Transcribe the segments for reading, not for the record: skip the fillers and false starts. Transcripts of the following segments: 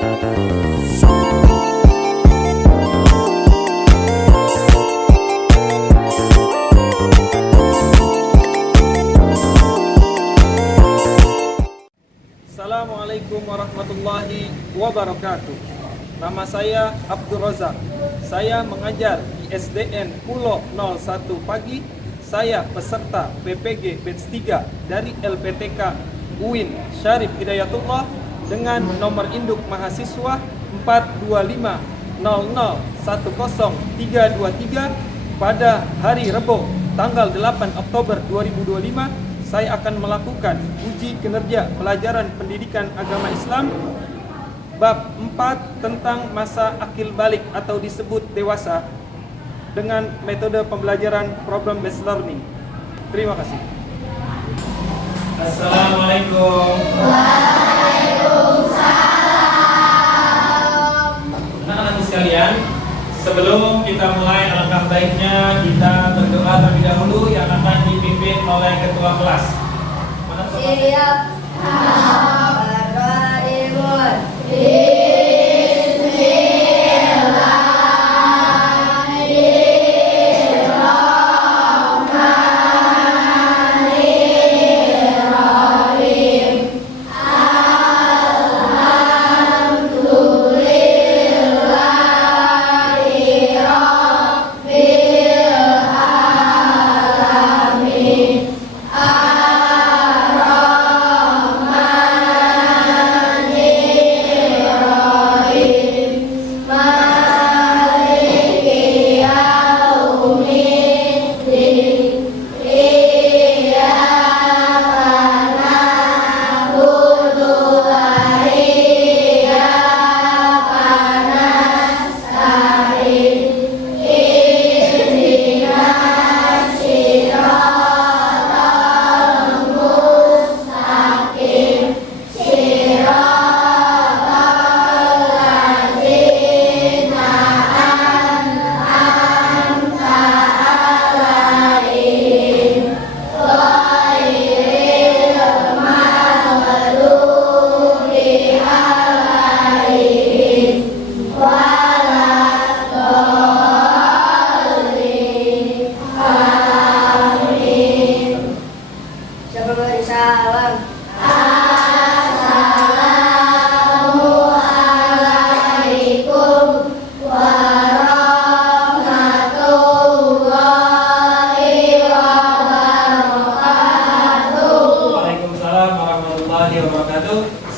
Assalamualaikum warahmatullahi wabarakatuh. Nama saya Abdul Razak. Saya mengajar di SDN Pulau 01 Pagi. Saya peserta PPG Batch 3 dari LPTK UIN Syarif Hidayatullah dengan nomor induk mahasiswa 42500102323 pada hari Rebo tanggal 8 Oktober 2025. Saya akan melakukan uji kinerja pelajaran pendidikan agama Islam bab 4 tentang masa akil balik atau disebut dewasa dengan metode pembelajaran problem based learning. Terima kasih. Assalamualaikum. Waalaikumsalam. Anak-anak sekalian, sebelum kita mulai, alangkah baiknya kita berdoa terlebih dahulu yang akan dipimpin oleh ketua kelas. Siap. Berdoa dimulai.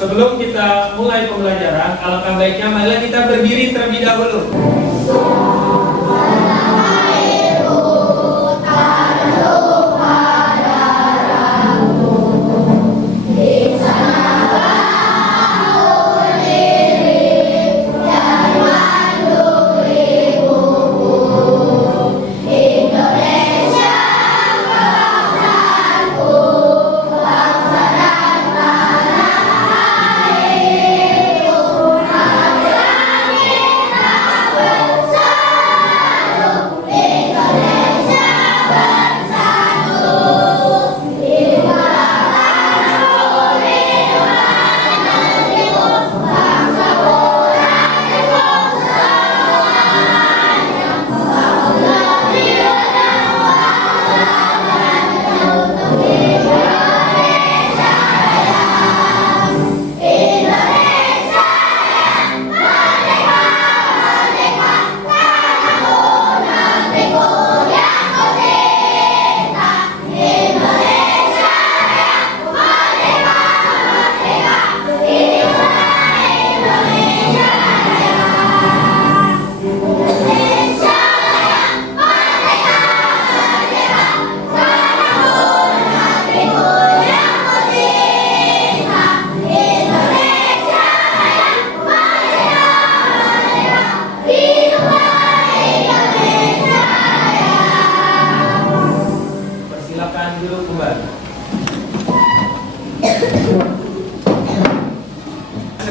Sebelum kita mulai pembelajaran, alangkah baiknya marilah kita berdiri terlebih dahulu.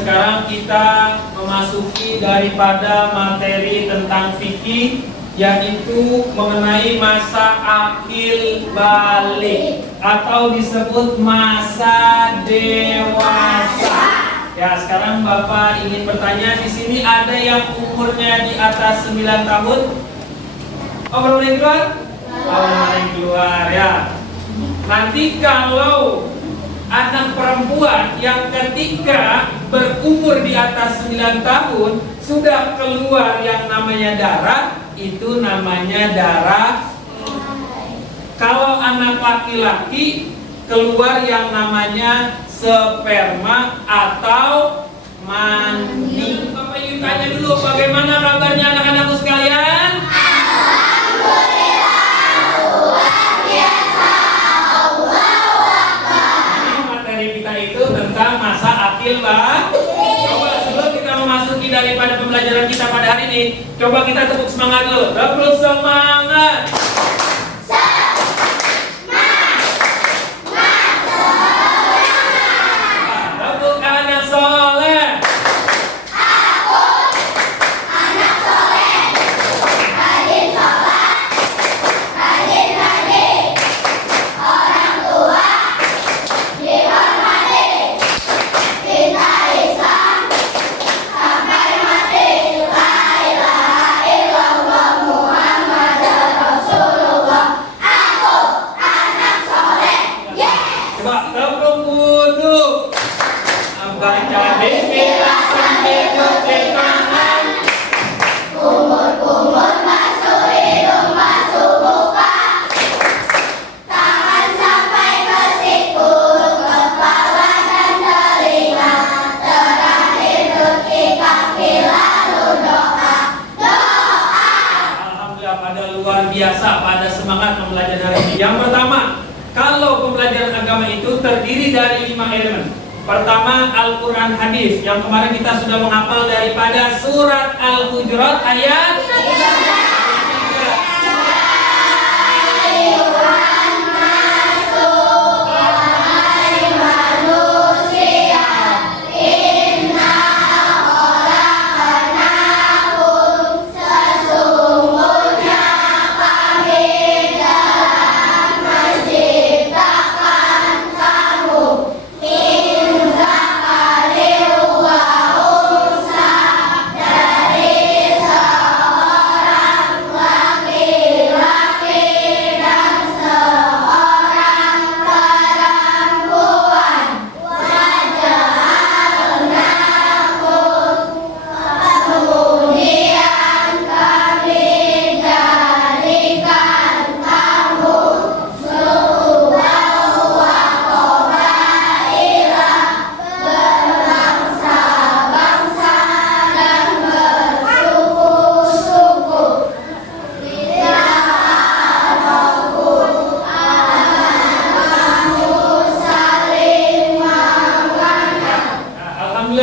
Sekarang kita memasuki daripada materi tentang fikih, yaitu mengenai masa akil balik atau disebut masa dewasa. Ya, sekarang Bapak ingin bertanya, di sini ada yang umurnya di atas 9 tahun? Oh, belum boleh keluar? Oh, belum boleh keluar ya. Nanti kalau anak perempuan yang ketika berumur di atas 9 tahun sudah keluar yang namanya darah, itu namanya darah. Kalau anak laki-laki keluar yang namanya sperma atau mani. Bapak Ibu tanya dulu, bagaimana kabarnya anak-anakku sekalian? Itu tentang masa akil, Pak. Coba sebelum kita memasuki daripada pembelajaran kita pada hari ini, coba kita tepuk semangat dulu. Tepuk semangat. Tepuk anak soleh. Coba tepuk wudhu. Baca bismillah sambil cuci tangan. Kumur-kumur masuk hidung, masuk muka. Tangan sampai ke siku, kepala dan telinga. Terakhir kaki kaki lalu doa. Alhamdulillah, pada luar biasa, pada semangat mempelajari hari ini. Yang pertama, kalau pembelajaran agama itu terdiri dari 5 elemen. Pertama, Al-Quran hadis. Yang kemarin kita sudah menghafal daripada surat Al-Hujurat ayat 3.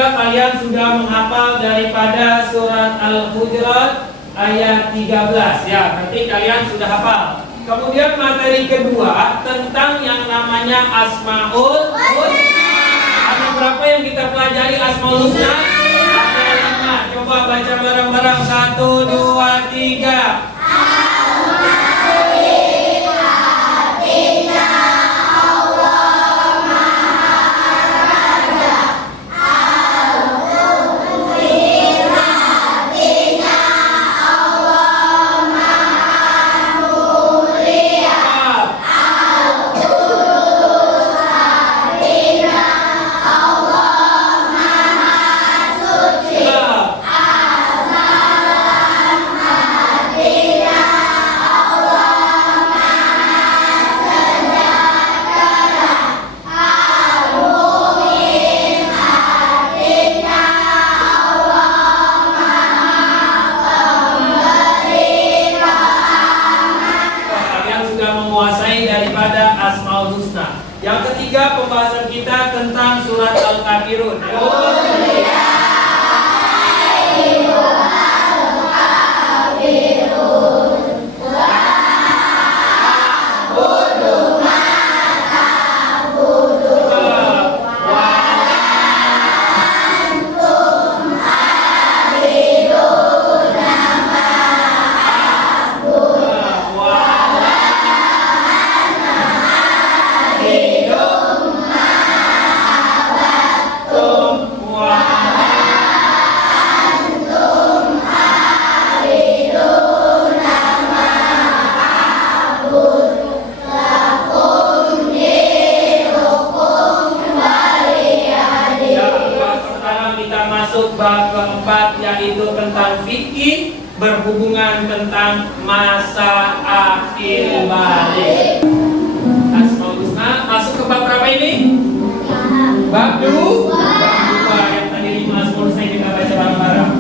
Kalian sudah menghafal daripada surat Al-Hujurat ayat 13 ya, berarti kalian sudah hafal. Kemudian materi kedua tentang yang namanya Asmaul Husna. Ada berapa yang kita pelajari Asmaul Husna? Ada 5. Coba baca bareng-bareng 1, 2, 3. kita masuk bab keempat, yaitu tentang fikih berhubungan tentang masa akhir balik. Asmaul Husna masuk ke bab berapa ini? Bab 2. Yang tadi 5 Asmaul Husna kita baca bareng-bareng.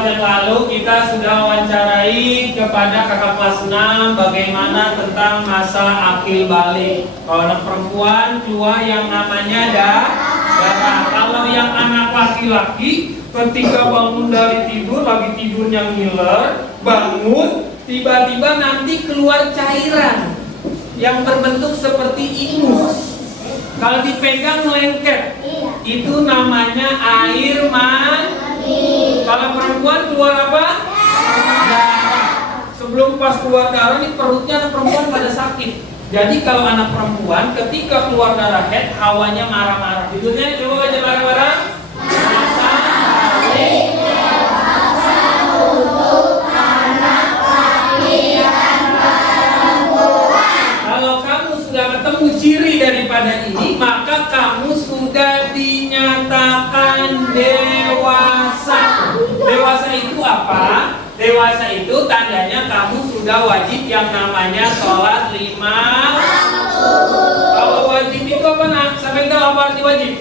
Yang lalu kita sudah wawancarai kepada kakak kelas 6 bagaimana tentang masa akil balik. Kalau anak perempuan keluar yang namanya darah. Kalau yang anak laki-laki ketika bangun dari tidur, lagi tidurnya ngiler, bangun, tiba-tiba nanti keluar cairan yang berbentuk seperti ingus. Kalau dipegang lengket, itu namanya air mani. Kalau perempuan keluar apa? Darah. Sebelum pas keluar darah nih perutnya anak perempuan pada sakit. Jadi kalau anak perempuan ketika keluar darah head, hawanya marah-marah. Judulnya coba baca bareng-bareng. Masa balik. Kalau kamu sudah ketemu ciri daripada ini, maka kamu sudah dinyatakan dewasa. Dewasa itu apa? Dewasa itu tandanya kamu sudah wajib yang namanya sholat 5 waktu. Kalau wajib itu apa nak? Sampai tahu apa arti wajib?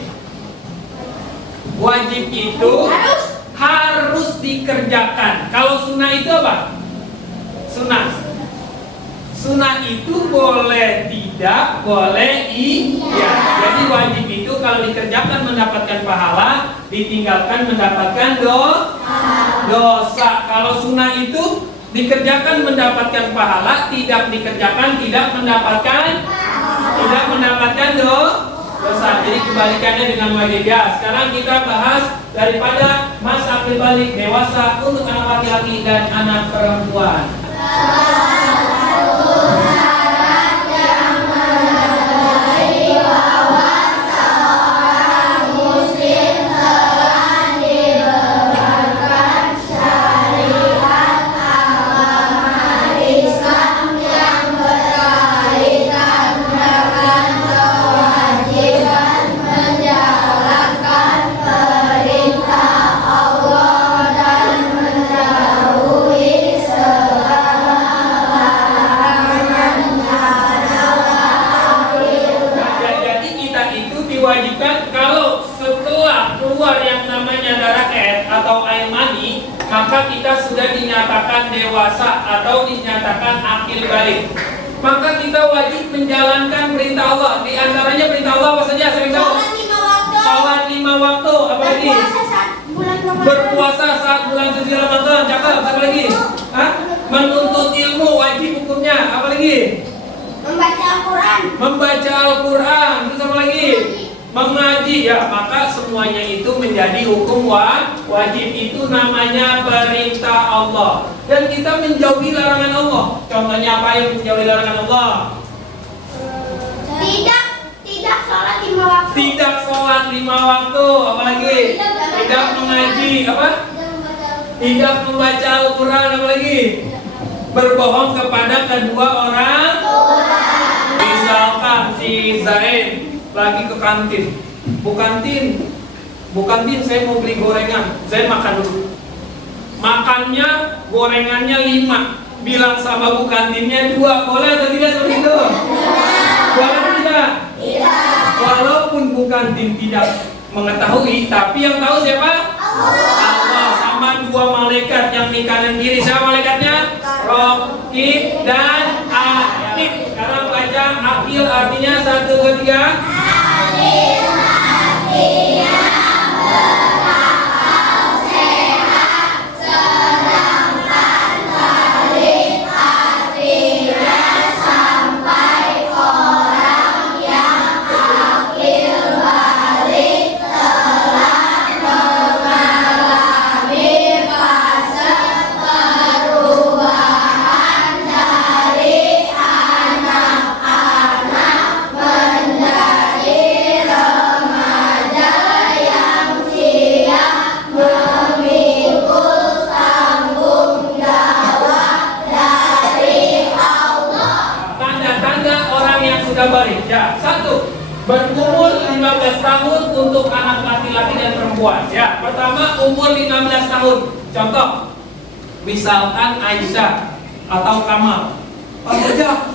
Wajib itu harus dikerjakan. Kalau sunnah itu apa? Sunnah. Sunnah itu boleh tidak, boleh iya. Jadi wajib itu kalau dikerjakan mendapatkan pahala, ditinggalkan mendapatkan dosa. Kalau sunnah itu dikerjakan mendapatkan pahala, tidak dikerjakan tidak mendapatkan dosa. Jadi kebalikannya dengan wajib ya. Sekarang kita bahas daripada masa akil balik dewasa untuk anak laki-laki dan anak perempuan. atau air mani, maka kita sudah dinyatakan dewasa atau dinyatakan akil balik. Maka kita wajib menjalankan perintah Allah. Di antaranya perintah Allah apa saja? Sering tahu? Salat 5 waktu. Apa lagi? Berpuasa saat bulan suci Ramadan. Cakep. Apa lagi? Hah? Menuntut ilmu wajib hukumnya. Apa lagi? Membaca Al-Quran. Membaca Al-Quran. Terus apa lagi? Mengaji. Ya, maka semuanya itu menjadi hukum wajib. Itu namanya perintah Allah. Dan kita menjauhi larangan Allah. Contohnya apa yang menjauhi larangan Allah? Tidak sholat 5 waktu. Tidak sholat 5 waktu. Apa lagi? Tidak mengaji. Apa? Tidak membaca Al-Quran. Apa lagi? Berbohong kepada kedua orang. Misalkan si Zain lagi ke kantin. Bu kantin, saya mau beli gorengan. Zain makan dulu. Makannya gorengannya 5. Bilang sama bu kantinnya 2. Boleh atau tidak seperti itu? Boleh atau tidak? Walaupun bu kantin tidak mengetahui, tapi yang tahu siapa? Allah. Sama 2 malaikat yang di kanan kiri. Siapa malaikatnya? Raqib dan Atid. Sekarang baca akil artinya 1, 2, 3. Akil artinya berakal sehat, sedangkan balik artinya sampai orang yang akil balik telah mengalami fase perubahan dari anak-anak menjadi remaja yang siap memikul tanggung jawab dari Allah. Tanda-tanda orang yang sudah balik. Ya, 1. Berumur 15 tahun untuk anak laki-laki dan perempuan. Ya, pertama umur 15 tahun. Contoh, misalkan Aisyah atau Kamal. Pak Ojak,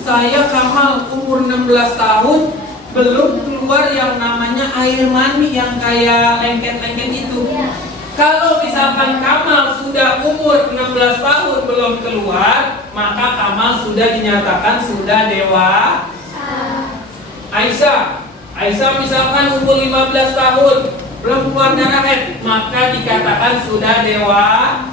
saya Kamal umur 16 tahun belum keluar yang namanya air mani yang kayak lengket-lengket itu. Kalau misalkan Kamal sudah umur 16 tahun belum keluar, maka Kamal sudah dinyatakan sudah dewasa. Aisyah misalkan umur 15 tahun belum keluar darah haid, maka dikatakan sudah dewasa.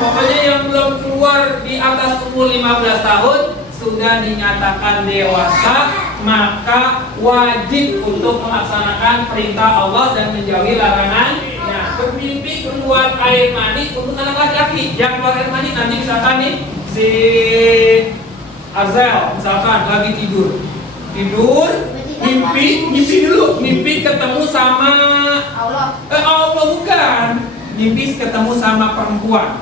Pokoknya yang belum keluar di atas umur 15 tahun sudah dinyatakan dewasa, maka wajib untuk melaksanakan perintah Allah dan menjauhi larangannya. Bermimpi keluar air mani untuk anak laki-laki. Yang keluar air mani nanti misalkan nih si Azel misalkan lagi tidur, mimpi ketemu sama Allah bukan, mimpi ketemu sama perempuan.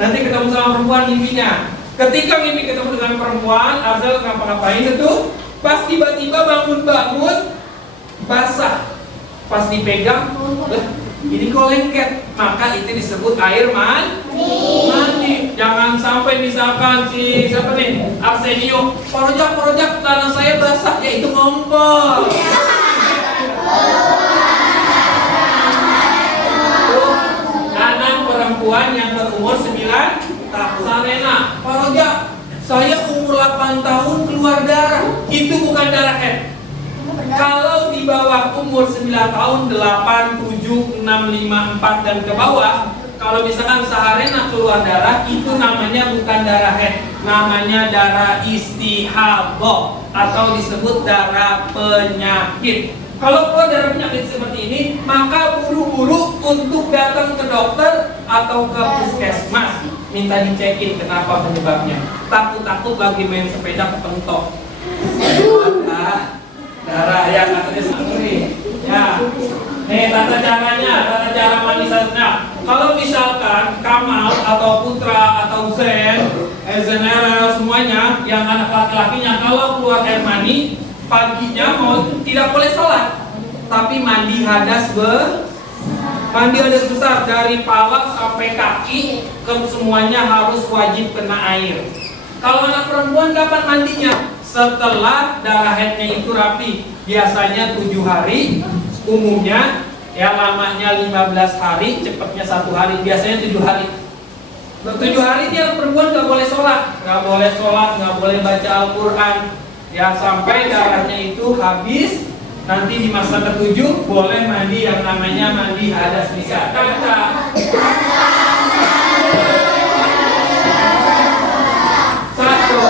Nanti ketemu sama perempuan mimpinya. Ketika mimpi ketemu dengan perempuan, Azel ngapa-ngapain itu? Pas tiba-tiba bangun basah. Pas dipegang, ini kok lengket. Maka itu disebut air mandi. Jangan sampai misalkan si siapa nih, Arsenio, Porojak, tanah saya basah, ya itu ngompol. Anak perempuan yang berumur 9 tahun. Sarena, Porojak, saya umur 8 tahun keluar darah. Itu bukan darah haid. Kalau di bawah umur 9 tahun, 8, 7, 6, 5, 4 dan ke bawah, kalau misalkan Saharena keluar darah, itu namanya bukan darah haid, namanya darah istihadah atau disebut darah penyakit. Kalau keluar darah penyakit seperti ini, maka buru-buru untuk datang ke dokter atau ke puskesmas, minta dicekin kenapa penyebabnya. Takut-takut lagi main sepeda kepentok. Darah yang katanya sendiri. Ya, tata cara mandi. Nah, kalau misalkan Kamal atau Putra atau Zen, semuanya yang anak laki-lakinya kalau keluar air mani paginya mau tidak boleh sholat, tapi mandi hadas besar dari kepala sampai kaki, semuanya harus wajib kena air. Kalau anak perempuan kapan mandinya? Setelah darah haidnya itu rapi, biasanya 7 hari, umumnya Ya, lamanya 15 hari, cepatnya 1 hari, biasanya 7 hari. 7 hari dia perempuan nggak boleh sholat, nggak boleh baca Al-Quran. Ya, sampai darahnya itu habis. Nanti di masa ke-7 boleh mandi yang namanya mandi hadas bisa. Satu.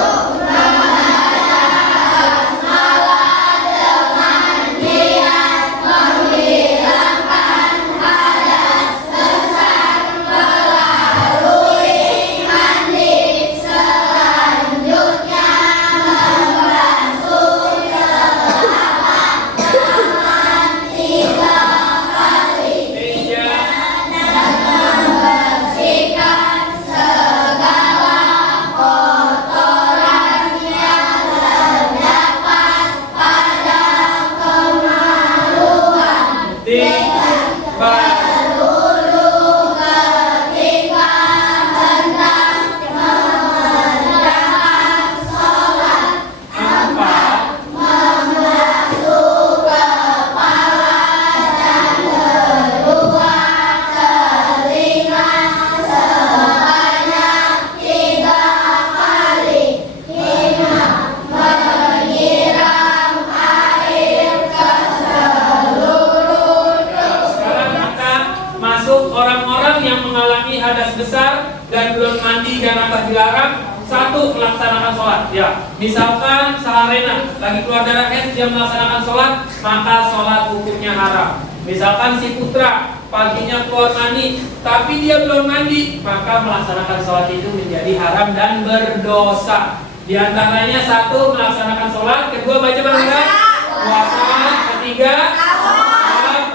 Ya, misalkan saharena lagi keluar darah haid dia melaksanakan sholat, maka sholat hukumnya haram. Misalkan si putra paginya keluar mandi, tapi dia belum mandi, maka melaksanakan sholat itu menjadi haram dan berdosa. Di antaranya 1 melaksanakan sholat, kedua baca bareng-bareng, puasa, ketiga,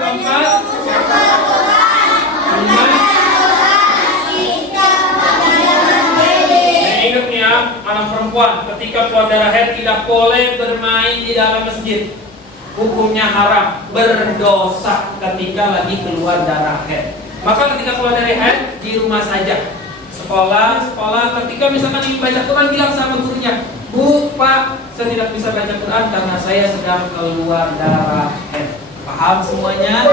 keempat, anak perempuan ketika keluar darah haid tidak boleh bermain di dalam masjid. Hukumnya haram, berdosa ketika lagi keluar darah haid. Maka ketika keluar dari haid di rumah saja. Sekolah ketika misalkan ingin baca Quran bilang sama gurunya, "Bu, Pak, saya tidak bisa baca Quran karena saya sedang keluar darah haid." Paham semuanya?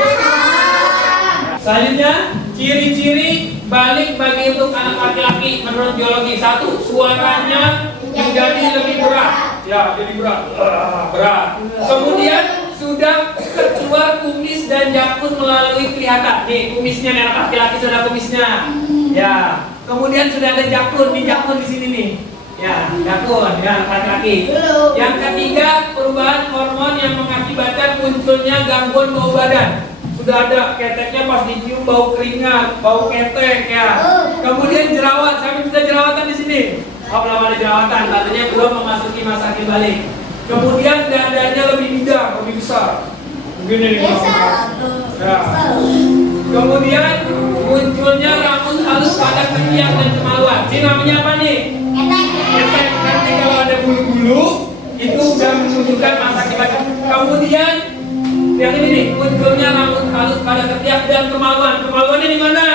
Selanjutnya, ciri-ciri balik bagi untuk anak laki-laki menurut biologi. 1, suaranya menjadi lebih berat. Ya, jadi berat. Kemudian sudah keluar kumis dan jakun melalui kelihatan. Nih, kumisnya nih, anak laki-laki sudah kumisnya. Ya, kemudian sudah ada jakun di sini nih. Ya, jakun ya anak laki-laki. Yang ketiga, perubahan hormon yang mengakibatkan munculnya gangguan bau badan. Sudah ada keteknya pas dicium bau keringat, bau ketek ya. Kemudian jerawat, saya sudah jerawatan di sini. Belum ada jerawatan, tandanya belum memasuki masa balik. Kemudian dadanya lebih bidang, lebih besar. Begini nih. Ya. Kemudian munculnya rambut halus pada ketiak dan kemaluan. Ini namanya apa nih? Ketek. Nanti kalau ada bulu-bulu itu sudah menunjukkan masa balik. Kemudian yang ini nih, munculnya rambut halus pada ketiak dan kemaluan. Kemaluannya di mana?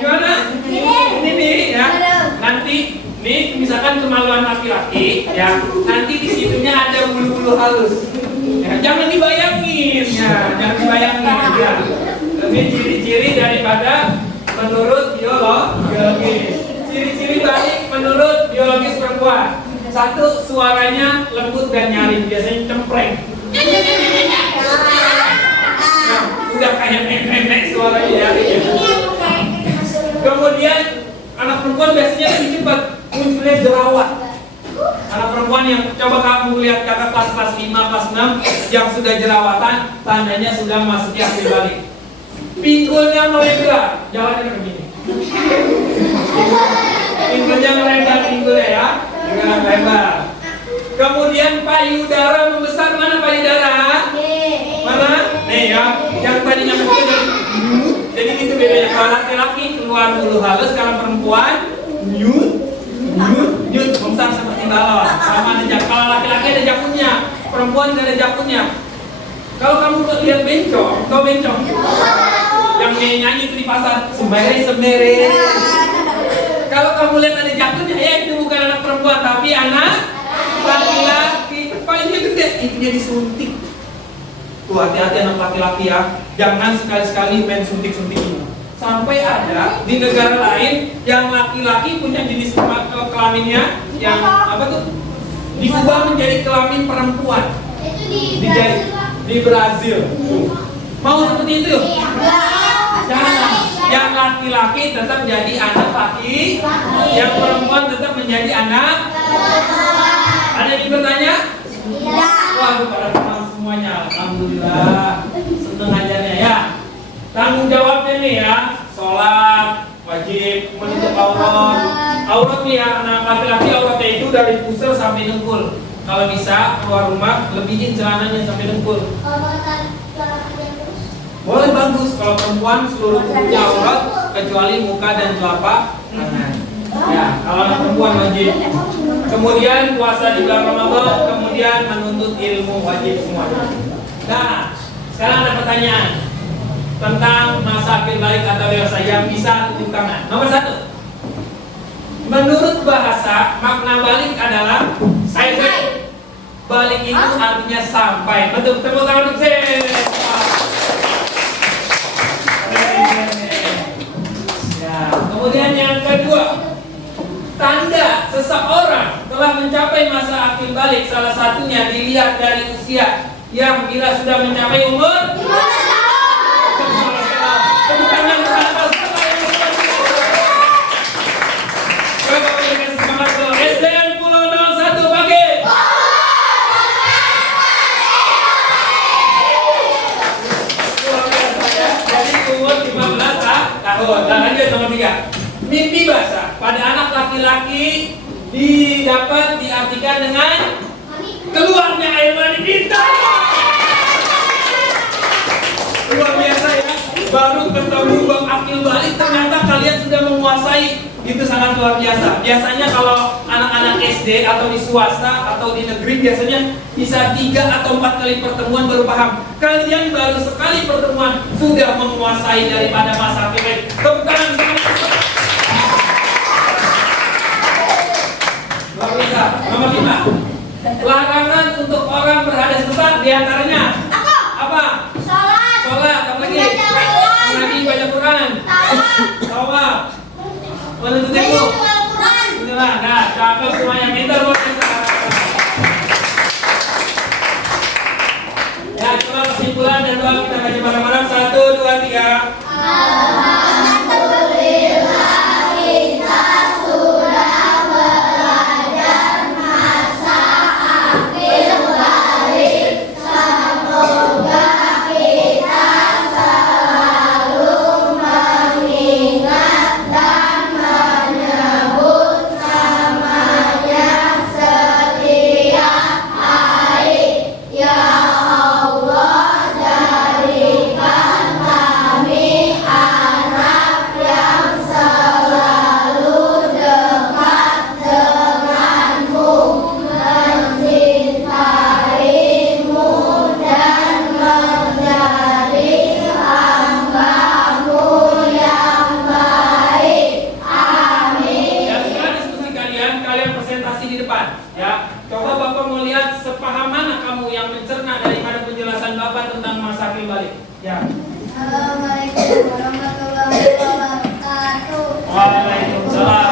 Di mana? Ini nih ya. Nanti nih misalkan kemaluan laki-laki ya, nanti di situnya ada bulu-bulu halus. Ya, jangan dibayangin ya, ya. Ini ciri-ciri daripada menurut biologis. Ciri-ciri balik menurut biologis perempuan. 1, suaranya lembut dan nyaring, biasanya cempreng. Nah, udah kayak nenek suaranya ya. Kemudian anak perempuan biasanya lebih cepat munculnya jerawat. Anak perempuan yang coba kamu lihat kakak kelas 5, kelas 6 yang sudah jerawatan, tandanya sudah memasuki akhir balik. Pinggulnya melebar, jalannya begini. Pinggulnya melebar, ya, dengan lebar. Kemudian payudara membesar, mana payudara? Mana? Nih ya, yang tadinya kecil jadi itu bedanya. Kalau laki-laki keluar bulu halus, kalau perempuan nyut membesar seperti balon. Sama ada jak. Kalau laki-laki ada jakunnya, perempuan tidak ada jakunnya. Kalau kamu lihat bencong, tau bencong? Yang nyanyi itu di pasar, sembere. Kalau kamu lihat ada jakunnya, ya itu bukan anak perempuan, tapi anak laki-laki. Palingnya gede, itu dia disuntik. Tuh hati-hati anak laki-laki ya, jangan sekali-sekali main suntik-suntik ini. Sampai ada di negara lain yang laki-laki punya jenis kelaminnya yang apa tuh diubah menjadi kelamin perempuan. Itu di Dijahit di Brazil. Tuh. Mau seperti itu? Jangan. Yang laki-laki tetap jadi anak laki, yang perempuan tetap menjadi anak. Ada yang bertanya? Wah, pada paham semuanya. Alhamdulillah. Senang ajarnya ya. Tanggung jawabnya nih ya, sholat wajib, menutup aurat. Aurat nih ya, anak laki-laki auratnya itu dari pusar sampai dengkul. Kalau bisa keluar rumah lebihin celananya sampai dengkul. Boleh, bagus. Kalau perempuan seluruh tubuhnya aurat kecuali muka dan telapak tangan. Ya, kalau anak perempuan wajib. Kemudian puasa di bulan Ramadan, kemudian menuntut ilmu wajib semuanya. Nah, sekarang ada pertanyaan tentang masa akhir balik atau dewasa yang bisa tunjuk tangan. Nomor 1. Menurut bahasa, makna balik adalah saya. Balik itu artinya sampai. Betul, tepuk tangan untuk saya. Ya, kemudian yang kedua, tanda seseorang telah mencapai masa akhir balik salah satunya dilihat dari usia yang bila sudah mencapai umur 15 tahun. SDN Pulau 01 pagi. Luar biasa ya. Jadi umur 15 tahun. Dan lanjut nomor 3. Mimpi basah pada anak laki-laki didapat diartikan dengan keluarnya air mani kita. Luar biasa ya. Baru ketemu Bang Akil balik ternyata kalian sudah menguasai. Itu sangat luar biasa. Biasanya kalau anak-anak SD atau di swasta atau di negeri biasanya bisa 3 atau 4 kali pertemuan baru paham. Kalian baru sekali pertemuan sudah menguasai daripada masa akhir. Tepuk tangan semuanya. Luar biasa. Nomor 5. Larangan untuk orang berhadas besar diantaranya apa? Sholat, apa lagi? Mengaji, baca Quran, tawaf, menuntut ilmu. Itulah, nah, cakep semuanya, pintar luar biasa. Ya, coba kesimpulan dan doa kita baca bareng-bareng. 1, 2, 3. Alhamdulillah kita sudah belajar masa akhir balik. Semoga kita selalu mengingat dan menyebut namanya setiap hari. Ya Allah, jadikan kami anak yang selalu dekat denganmu, mencintaimu dan menjadi hamba-Mu yang baik. Amin. Ya, setelah diskusi kalian presentasi di depan. Ya, coba Bapak mau lihat sepaham mana kamu yang mencerna daripada penjelasan Bapak tentang masa akhir balik. Ya. Assalamualaikum warahmatullahi wabarakatuh. Waalaikumsalam.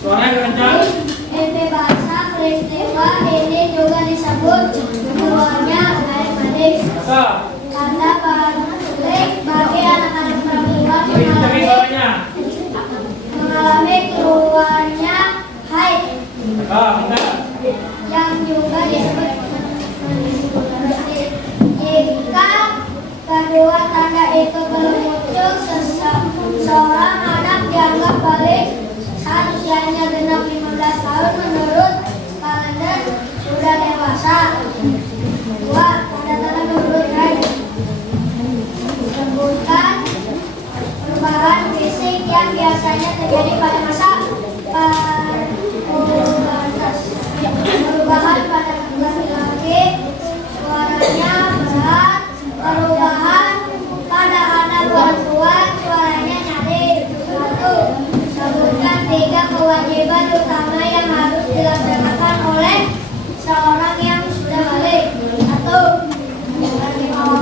Suaranya kencang. Bahasa peristiwa ini juga disebut keluarnya air mani. Masa? Tanda balik bagi anak-anak perempuan Tapi suaranya. mengalami keluarnya haid Benar. yang juga disebut jika kedua tanda itu belum muncul, seorang anak dianggap balik saat usianya genap 15 tahun menurut kalender sudah dewasa. 2. Tanda-tanda menurut haid disebutkan perubahan fisik yang biasanya terjadi pada masa pubertas. Perubahan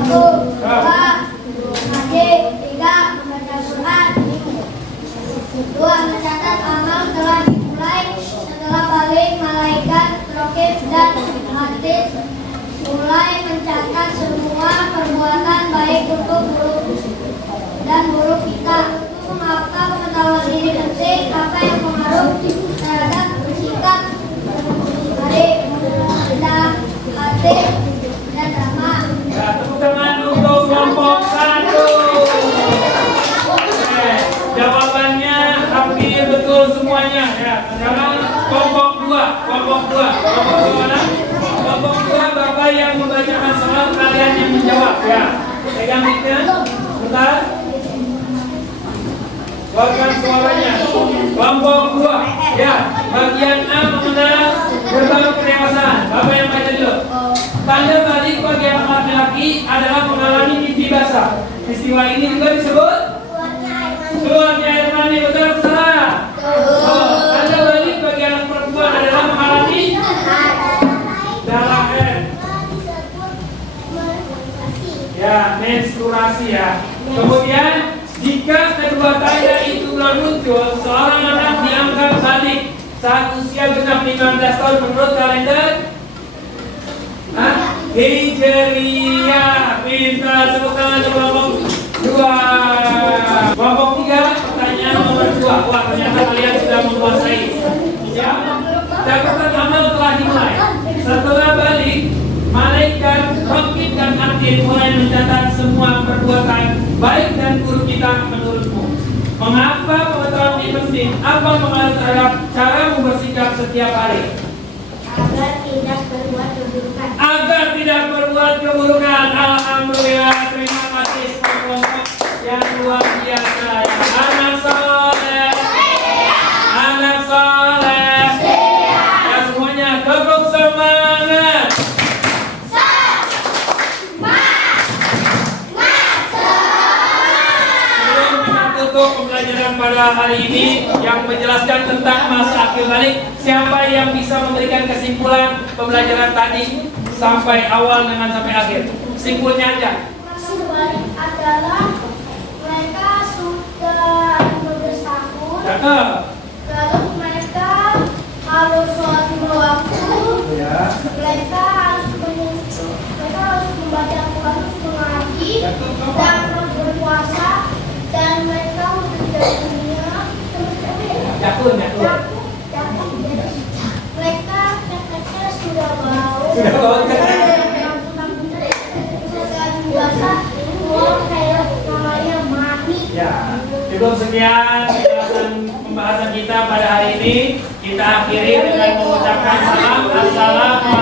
1. 2. Haji. 3. Membaca Quran. 2. Mencatat amal telah dimulai. Setelah balik, malaikat rokib dan atid mulai mencatat semua perbuatan baik untuk buruk dan buruk kita. Maka pengetahuan ini penting. Apa yang pengaruh terhadap sikap baik, rendah hati, dan ramah. Ya, tepuk tangan untuk kelompok 1. Jawabannya hampir betul semuanya. Ya, sekarang kelompok 2. Kelompok 2 mana? Kelompok 2 Bapak yang membacakan soal, kalian yang menjawab ya. Pegang mic-nya. Bentar. Keluarkan suaranya. Kelompok 2. Ya, bagian A mengenal gerbang pendewasaan. Bapak yang baca dulu. Tanda balik bagi anak laki-laki adalah mengalami mimpi basah. Peristiwa ini juga disebut keluarnya air mani. Betul atau salah? Tanda balik bagi anak perempuan adalah mengalami darah haid. Ya, menstruasi ya. Kemudian jika kedua tanda itu belum muncul, seorang anak dianggap balik saat usia genap 15 tahun menurut kalender Hijriyah. Pintar, tepuk tangan untuk kelompok 2. Kelompok 3, pertanyaan nomor 2. Wah, ternyata kalian sudah menguasai. Ya, catatan amal telah dimulai. Setelah balik, malaikat rokib dan atid mulai mencatat semua perbuatan baik dan buruk kita menurutmu. Mengapa pengetahuan ini penting? Apa pengaruh terhadap cara bersikap setiap hari? Agar tidak berbuat keburukan. Agar tidak berbuat keburukan. Alhamdulillah, terima kasih kelompok yang luar biasa. Anak soleh, anak soleh. Ya semuanya tetap semangat. Sebelum kita tutup pembelajaran pada hari ini yang menjelaskan tentang masa akhir balik, siapa yang bisa memberikan kesimpulan pembelajaran tadi sampai awal dengan sampai akhir? Simpulnya aja. Masuk balik adalah mereka sudah 15 tahun. Cakep. Lalu mereka harus sholat 5 waktu. Ya. Mereka harus membaca Al-Quran, mengaji, dan berpuasa, dan mereka meninggal dunia. Jakun. Mereka sudah bau. Sudah bau. Sudah dewasa, kayak namanya mami. Ya. Cukup sekian pembahasan kita pada hari ini. Kita akhiri dengan mengucapkan salam. Assalamualaikum.